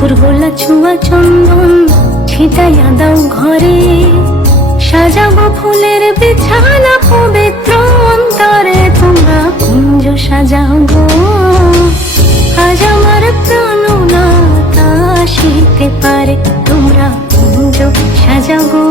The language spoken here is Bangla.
তোর গোলা ছুয়া চন্দন ছিটাইয়া দাও ঘরে, সাজাবো ফুলের বিছানা পবিত্র অন্তরে। তোমরা কুঞ্জ সাজাও গো, আজ আমার প্রাণনাথ আসিতে পারে। তোমরা কুঞ্জ সাজাও গো।